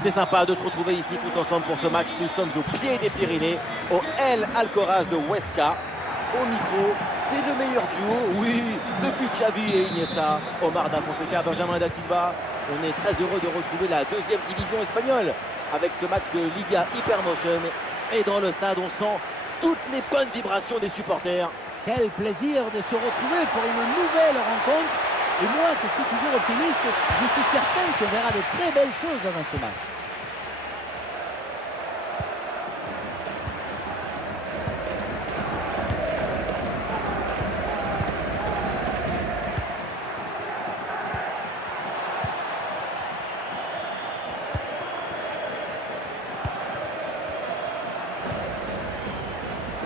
C'est sympa de se retrouver ici tous ensemble pour ce match. Nous sommes au pied des Pyrénées, au El Alcoraz de Huesca. Au micro, c'est le meilleur duo, oui, depuis Xavi et Iniesta. Omar Da Fonseca, Benjamin Da Silva. On est très heureux de retrouver la deuxième division espagnole avec ce match de Liga Hypermotion. Et dans le stade, on sent toutes les bonnes vibrations des supporters. Quel plaisir de se retrouver pour une nouvelle rencontre. Et moi, qui suis toujours optimiste, je suis certain qu'on verra de très belles choses dans ce match.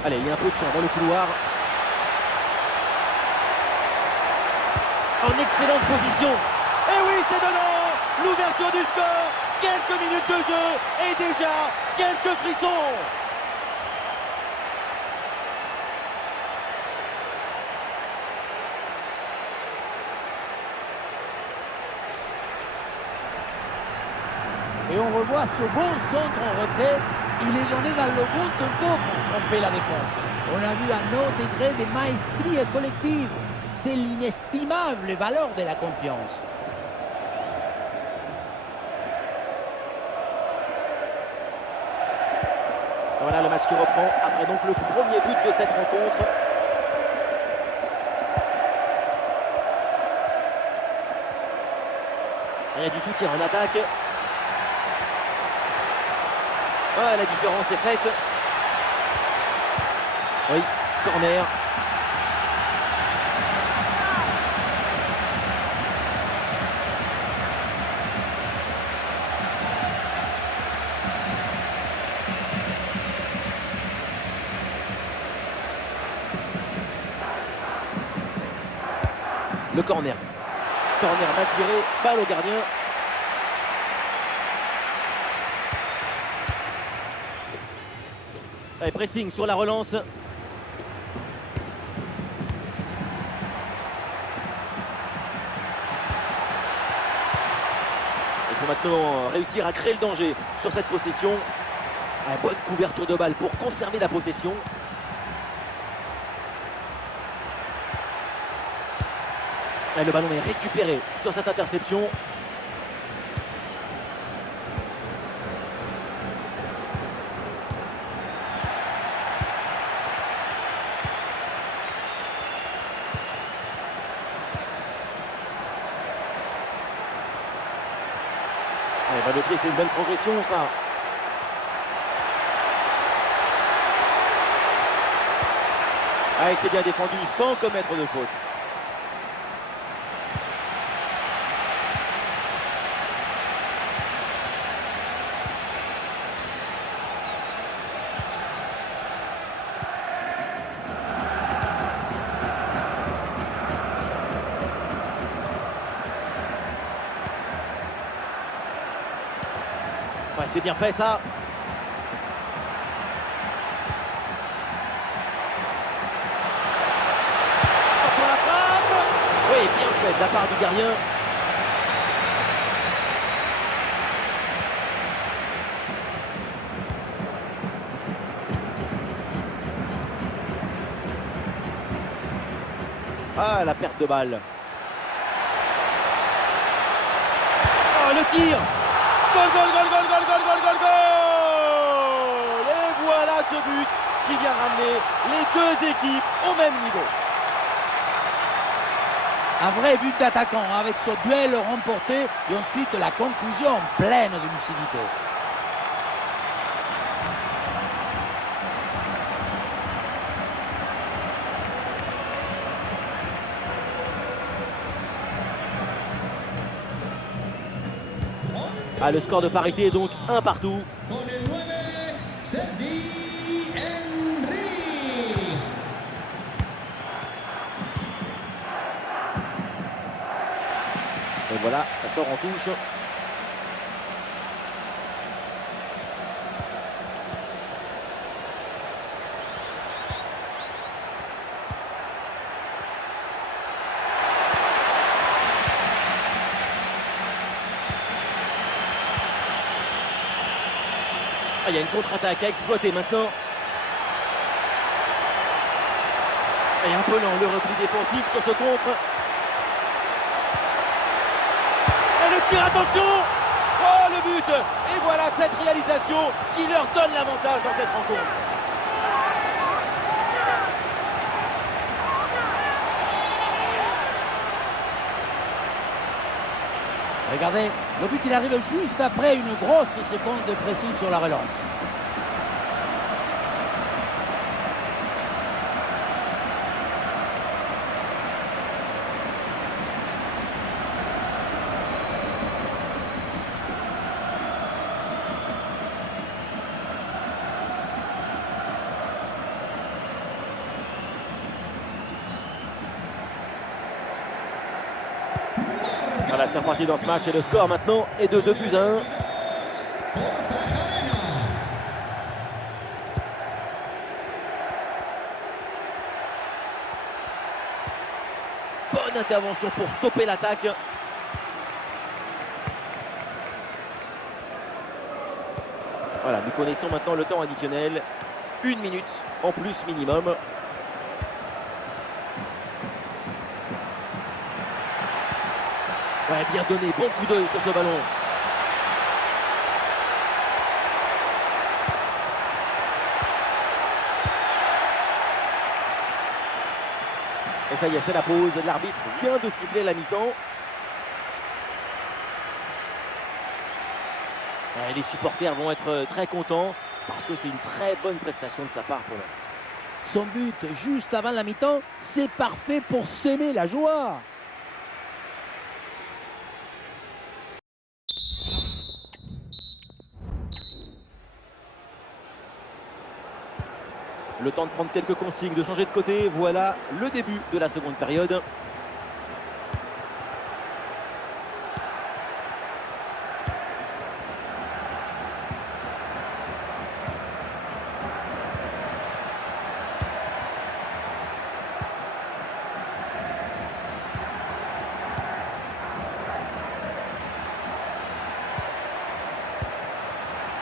Allez, il y a un peu de champ dans le couloir. En excellente position. Et oui, c'est donnant. L'ouverture du score. Quelques minutes de jeu et déjà quelques frissons. Et on revoit ce bon centre en retrait. Il est donné dans le bon tempo pour tromper la défense. On a vu un haut degré de maestrie collective. C'est l'inestimable valeur de la confiance. Voilà le match qui reprend après donc le premier but de cette rencontre. Il y a du soutien en attaque. Ah, la différence est faite. Oui, corner. Le corner. Corner mal tiré, balle au gardien. Allez, pressing sur la relance. Il faut maintenant réussir à créer le danger sur cette possession. Allez, bonne couverture de balle pour conserver la possession. Allez, le ballon est récupéré sur cette interception. Allez, balle au pied, c'est une belle progression ça. Allez, c'est bien défendu sans commettre de faute. Ouais, c'est bien fait ça. Sur la frappe. Oui, bien fait de la part du gardien. Ah, la perte de balle. Oh, le tir. Goal, goal, goal, goal, goal, goal, goal, goal, goal! Et voilà ce but qui vient ramener les deux équipes au même niveau. Un vrai but d'attaquant avec ce duel remporté et ensuite la conclusion pleine de lucidité. Ah, le score de parité est donc 1 partout. Con el 9, Sergi Henry. Et voilà, ça sort en touche. Ah, il y a une contre-attaque à exploiter maintenant. Et un peu lent le repli défensif sur ce contre. Et le tir, attention! Oh, le but! Et voilà cette réalisation qui leur donne l'avantage dans cette rencontre. Regardez, le but il arrive juste après une grosse seconde de pressing sur la relance. Voilà, c'est reparti dans ce match et le score maintenant est de 2-1. Bonne intervention pour stopper l'attaque. Voilà, nous connaissons maintenant le temps additionnel. 1 minute en plus minimum. Ouais, bien donné, bon coup d'œil sur ce ballon. Et ça y est, c'est la pause. L'arbitre vient de siffler la mi-temps. Ouais, les supporters vont être très contents parce que c'est une très bonne prestation de sa part pour l'instant. Son but juste avant la mi-temps, c'est parfait pour semer la joie. Le temps de prendre quelques consignes, de changer de côté. Voilà le début de la seconde période.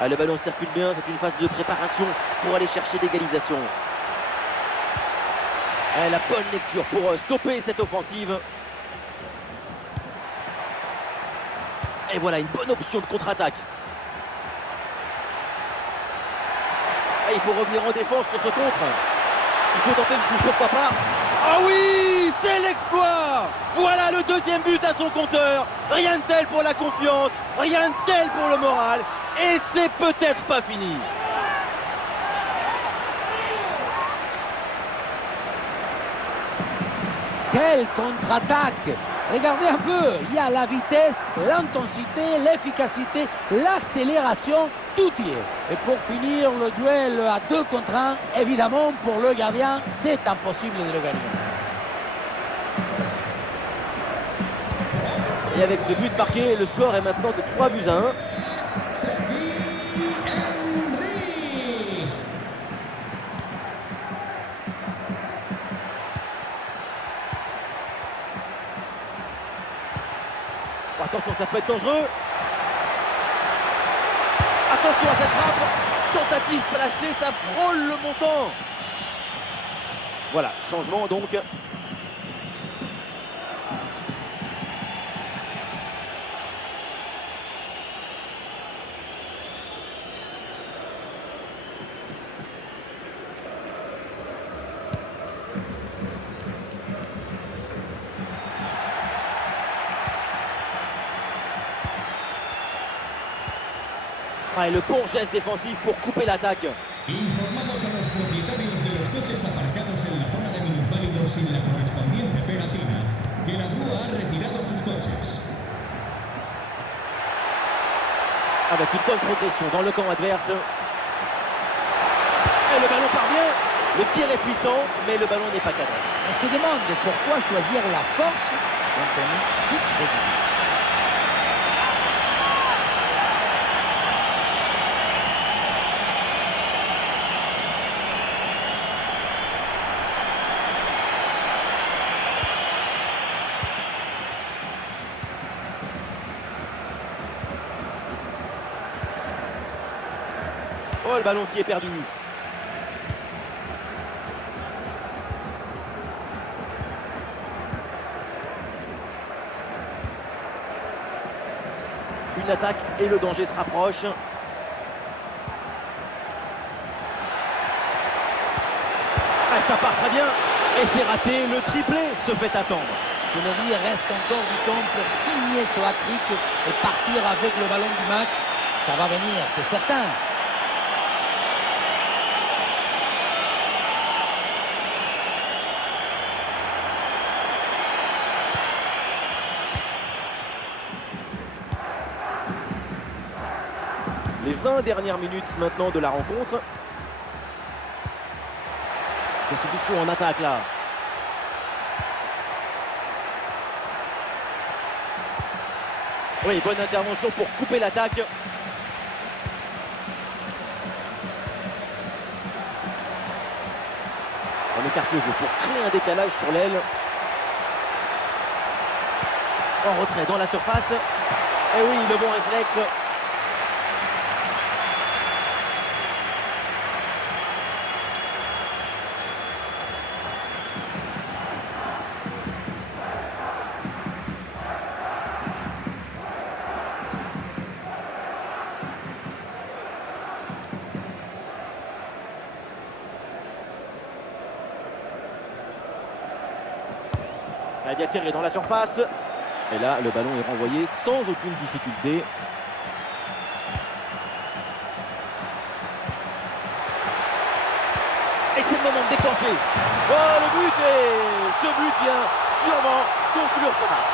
Ah, le ballon circule bien, c'est une phase de préparation pour aller chercher l'égalisation. Ah, la bonne lecture pour stopper cette offensive. Et voilà, une bonne option de contre-attaque. Ah, il faut revenir en défense sur ce contre. Il faut tenter le coup, pourquoi pas. Ah oui, c'est l'exploit. Voilà le deuxième but à son compteur. Rien de tel pour la confiance, rien de tel pour le moral. Et c'est peut-être pas fini. Quelle contre-attaque! Regardez un peu, il y a la vitesse, l'intensité, l'efficacité, l'accélération, tout y est. Et pour finir le duel à 2 contre 1, évidemment pour le gardien, c'est impossible de le gagner. Et avec ce but marqué, le score est maintenant de 3-1. Attention, ça peut être dangereux. Attention à cette frappe. Tentative placée, ça frôle le montant. Voilà, changement donc. Ah, et le bon geste défensif pour couper l'attaque. Informamos a los propietarios de los coches aparcados en la zona de minusválidos sin la correspondiente pegatina que la grúa ha retirado sus coches. Avec une bonne progression dans le camp adverse. Et le ballon parvient. Le tir est puissant, mais le ballon n'est pas cadré. On se demande pourquoi choisir la force quand on est si prévenu. Oh, le ballon qui est perdu. Une attaque et le danger se rapproche. Ah, ça part très bien. Et c'est raté. Le triplé se fait attendre. Souleri reste encore du temps pour signer son hat-trick et partir avec le ballon du match. Ça va venir, c'est certain. Les 20 dernières minutes maintenant de la rencontre. Des solutions en attaque là. Oui, bonne intervention pour couper l'attaque. On écarte le jeu pour créer un décalage sur l'aile. En retrait dans la surface. Et oui, le bon réflexe. Elle a bien tiré dans la surface. Et là, le ballon est renvoyé sans aucune difficulté. Et c'est le moment de déclencher. Oh, le but! Et ce but vient sûrement conclure ce match.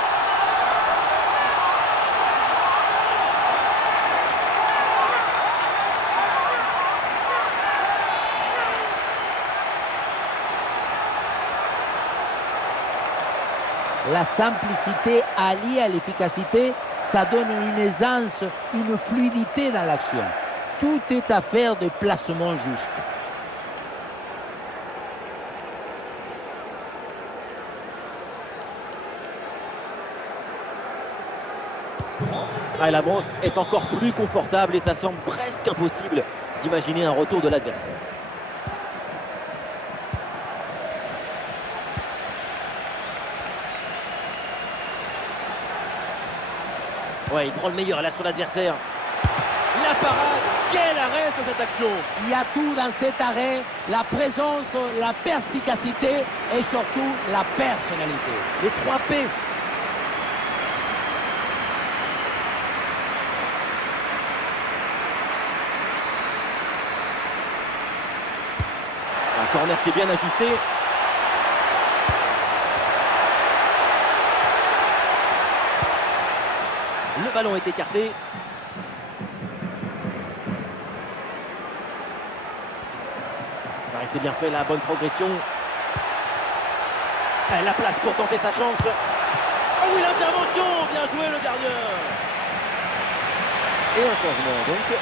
La simplicité alliée à l'efficacité, ça donne une aisance, une fluidité dans l'action. Tout est affaire de placement juste. Ah, l'avance est encore plus confortable et ça semble presque impossible d'imaginer un retour de l'adversaire. Ouais, il prend le meilleur là sur l'adversaire. La parade, quel arrêt sur cette action! Il y a tout dans cet arrêt, la présence, la perspicacité et surtout la personnalité. Les 3 P. Un corner qui est bien ajusté. Le ballon est écarté. C'est bien fait, la bonne progression. La place pour tenter sa chance. Oh oui, l'intervention! Bien joué le gardien. Et un changement donc.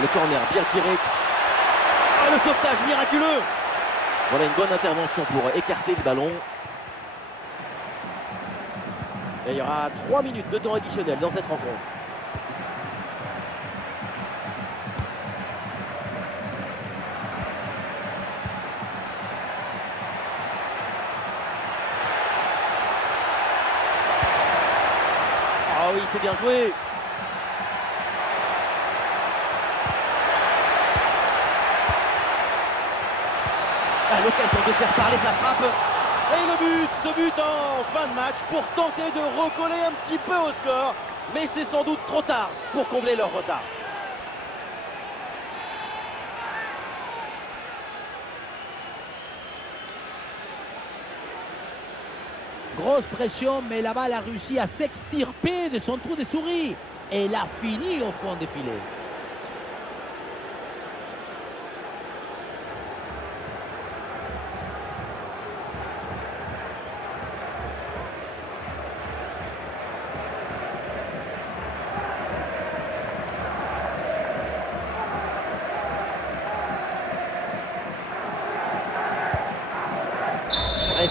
Le corner bien tiré. Oh, le sauvetage miraculeux. Voilà une bonne intervention pour écarter le ballon. Et il y aura 3 minutes de temps additionnel dans cette rencontre. Ah oui, c'est bien joué. L'occasion de faire parler sa frappe. Et le but, ce but en fin de match pour tenter de recoller un petit peu au score. Mais c'est sans doute trop tard pour combler leur retard. Grosse pression, mais la balle a réussi à s'extirper de son trou de souris. Et elle a fini au fond des filets.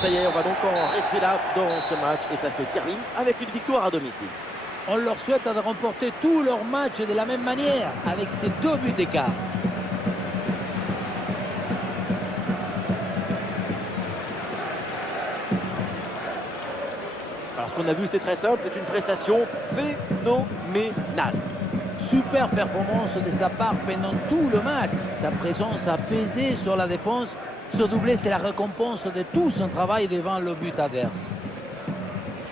ça y est, on va donc en rester là dans ce match et ça se termine avec une victoire à domicile. On leur souhaite de remporter tous leurs matchs de la même manière, avec ces 2 buts d'écart. Alors ce qu'on a vu, c'est très simple, c'est une prestation phénoménale. Super performance de sa part pendant tout le match. Sa présence a pesé sur la défense. Ce doublé, c'est la récompense de tout son travail devant le but adverse.